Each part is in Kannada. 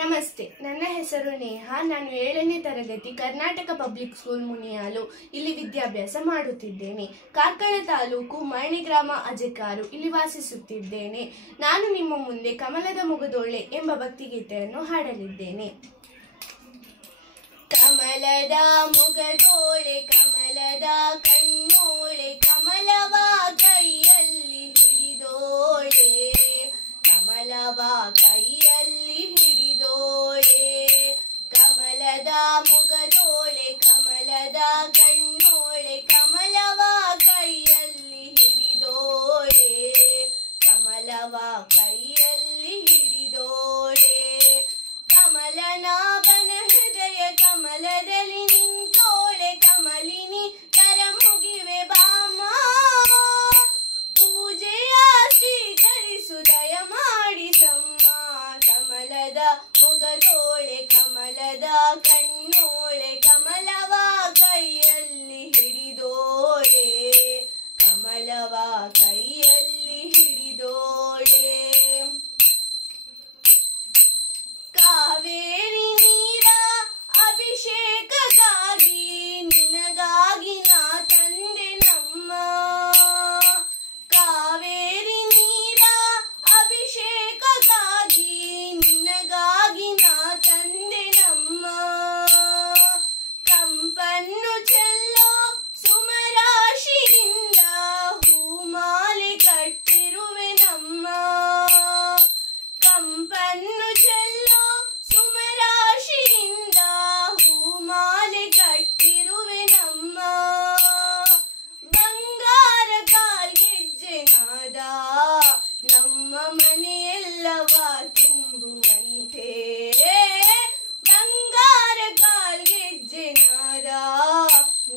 ನಮಸ್ತೆ, ನನ್ನ ಹೆಸರು ನೇಹಾ. ನಾನು 7ನೇ ತರಗತಿ ಕರ್ನಾಟಕ ಪಬ್ಲಿಕ್ ಸ್ಕೂಲ್ ಮುನಿಯಾಲು ಇಲ್ಲಿ ವಿದ್ಯಾಭ್ಯಾಸ ಮಾಡುತ್ತಿದ್ದೇನೆ. ಕಾರ್ಕಳ ತಾಲೂಕು ಮರಣಿ ಗ್ರಾಮ ಅಜೆಕಾರು ಇಲ್ಲಿ ವಾಸಿಸುತ್ತಿದ್ದೇನೆ. ನಾನು ನಿಮ್ಮ ಮುಂದೆ ಕಮಲದ ಮುಗದೋಳೆ ಎಂಬ ಭಕ್ತಿಗೀತೆಯನ್ನು ಹಾಡಲಿದ್ದೇನೆ. ಕಮಲದ ಮುಗದೋಳೆ ಕಮಲದ ಕಣ್ಣೋಳೆ ಕಮಲವ ಕೈಯಲ್ಲಿ ಹಿಡಿದೋಳೆ ಕಮಲವ ಕೈಯಲ್ಲಿ ಹಿಡಿದೋಳೆ ಕಮಲದ ಮುಗದೋಳೆ ಕಮಲದ ಕಣ್ಣೋಳೆ ಕಮಲವ ಕೈಯಲ್ಲಿ ಹಿಡಿದೋಳೆ ಕಮಲವ ಕೈಯಲ್ಲಿ ಹಿಡಿದೋಳೆ ಕಮಲನಾಭನ ಹೃದಯ ಕಮಲದಲ್ಲಿ ನಿಂತೋಳೆ ಕಮಲಿನಿ ಕರ ಮುಗಿವೆ ಬಾಮ ಪೂಜೆಯ ಸ್ವೀಕರಿಸು ದಯ ಮಾಡಿಸಮ್ಮ ಕಮಲದ ಮುಗದೋಳೆ ಕಮಲದ ಕಣ್ಣೋಳೆ ಕಮಲವ ಕೈಯಲ್ಲಿ ಹಿಡಿದೋಳೆ ಕಮಲವ ಕೈಯಲ್ಲಿ ಹಿಡಿದೋಳೆ ಕಾವೇರಿ ನೀರ ಅಭಿಷೇಕಕ್ಕಾಗಿ ನಿನಗಾಗಿ ನಾ ತಂದೆ ನಮ್ಮ ಕಾವೇರಿ ನೀರ ಅಭಿಷೇಕಕ್ಕಾಗಿ ನಿನಗಾಗಿ ನಾ ತಂದೆ ನಮ್ಮ ಕಂಪನ್ನು ಚೆಲ್ಲೋ ಸುಮರಾಶಿಯಿಂದ ಹೂಮಾಲೆ ಕಟ್ಟಿರುವೆ ನಮ್ಮ ಕಂಪನ್ನು ಚೆಲ್ಲೋ ಸುಮರಾಶಿಯಿಂದ ಹೂಮಾಲೆ ಕಟ್ಟಿರುವೆ ನಮ್ಮ ಬಂಗಾರ ಕಾಲ್ಗೆಜ್ಜೆ ನಾದ ನಮ್ಮ ಮನೆಯೆಲ್ಲವ ತುಂಬುವಂತೆ ಬಂಗಾರ ಕಾಲ್ಗೆಜ್ಜೆ ನಾದ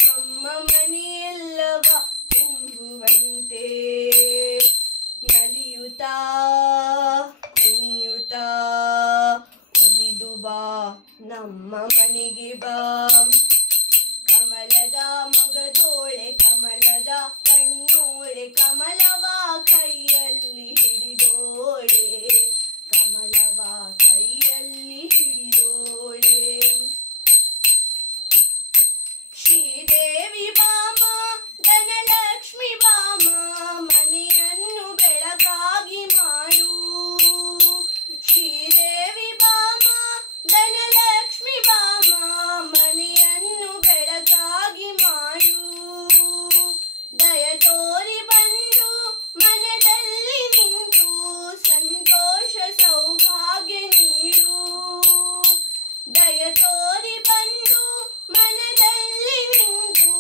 ನಮ್ಮ ಮನೆಯೆಲ್ಲವ ತುಂಬುವಂತೆ ನಲಿಯುತ್ತಾ ಕುಣಿಯುತ್ತಾ ಉಳಿದು ಬಾ ನಮ್ಮ ಮನೆಗೆ ಬಾ ಕಮಲದ ಮುಗದೋಳೆ ಕಮಲದ ಕಣ್ಣೋಳೆ ಕಮಲವ ಕೈಯಲ್ಲಿ ಹಿಡಿದೋಳೆ ಕಮಲವ ಕೈಯಲ್ಲಿ ಹಿಡಿದೋಳೆ ಶ್ರೀದೇವಿ ಬಾಮ ಧನಲಕ್ಷ್ಮಿ ಬಾಮ ಮನೆಯನ್ನು ಬೆಳಕಾಗಿ ಮಾಡು ಶ್ರೀದೇವಿ ಬಾಮ ಧನಲಕ್ಷ್ಮಿ ಬಾಮ ಮನೆಯನ್ನು ಬೆಳಕಾಗಿ ಮಾಡು ದಯ ತೋರಿ ಬಂದು ಮನದಲ್ಲಿ ನಿಂತು ಸಂತೋಷ ಸೌಭಾಗ್ಯ ನೀಡು ದಯ ತೋರಿ ಬಂದು ಮನದಲ್ಲಿ ನಿಂತು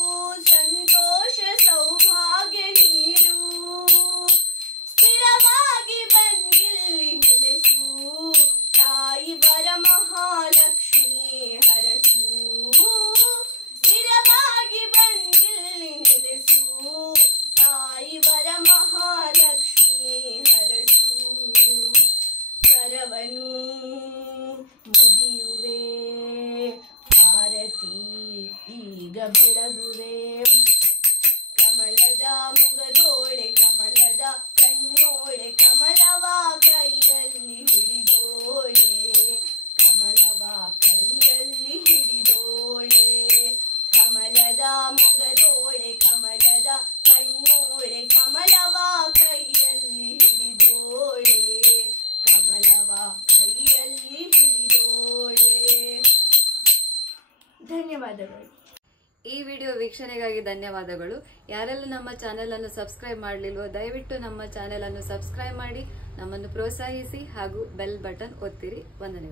ಸಂತೋಷ ಸೌಭಾಗ್ಯ ನೀಡು ಸ್ಥಿರವಾಗಿ ಬಂದಿಲ್ಲಿ ನೆಲೆಸು ತಾಯಿ ವರಮಹಾಲಕ್ಷ್ಮಿ ಹರಸು ಸ್ಥಿರವಾಗಿ ಬಂದಿಲ್ಲಿ ನೆಲೆಸು ತಾಯಿ ವರಮಹಾಲಕ್ಷ್ಮಿ ಹರಸು ಕರವನು ಮುಗಿಯುವೆ ಆರತಿ ಈಗ ಬೆಳಗುವೆ ಕಮಲದ ಮುಗದೋಳೆ ಕಮಲದ ಕಣ್ಣೋಳೆ ಕಮಲವ ಕೈಯಲ್ಲಿ ಹಿಡಿದೋಳೆ ಕಮಲವ ಕೈಯಲ್ಲಿ ಹಿಡಿದೋಳೆ ಕಮಲದ ಮುಗದೋಳೆ ಕಮಲದ ಕಣ್ಣೋಳೆ ಕಮಲವ ಕೈಯಲ್ಲಿ ಹಿಡಿದೋಳೆ ಕಮಲವ ಕೈಯಲ್ಲಿ ಹಿಡಿದೋಳೆ. ಧನ್ಯವಾದಗಳು. ಈ ವಿಡಿಯೋ ವೀಕ್ಷಣೆಗಾಗಿ ಧನ್ಯವಾದಗಳು. ಯಾರೆಲ್ಲ ನಮ್ಮ ಚಾನೆಲ್ ಅನ್ನು ಸಬ್ಸ್ಕ್ರೈಬ್ ಮಾಡಲಿಲ್ವೋ ದಯವಿಟ್ಟು ನಮ್ಮ ಚಾನೆಲ್ ಅನ್ನು ಸಬ್ಸ್ಕ್ರೈಬ್ ಮಾಡಿ ನಮ್ಮನ್ನು ಪ್ರೋತ್ಸಾಹಿಸಿ ಹಾಗೂ ಬೆಲ್ ಬಟನ್ ಒತ್ತಿರಿ. ವಂದನೆಗಳು.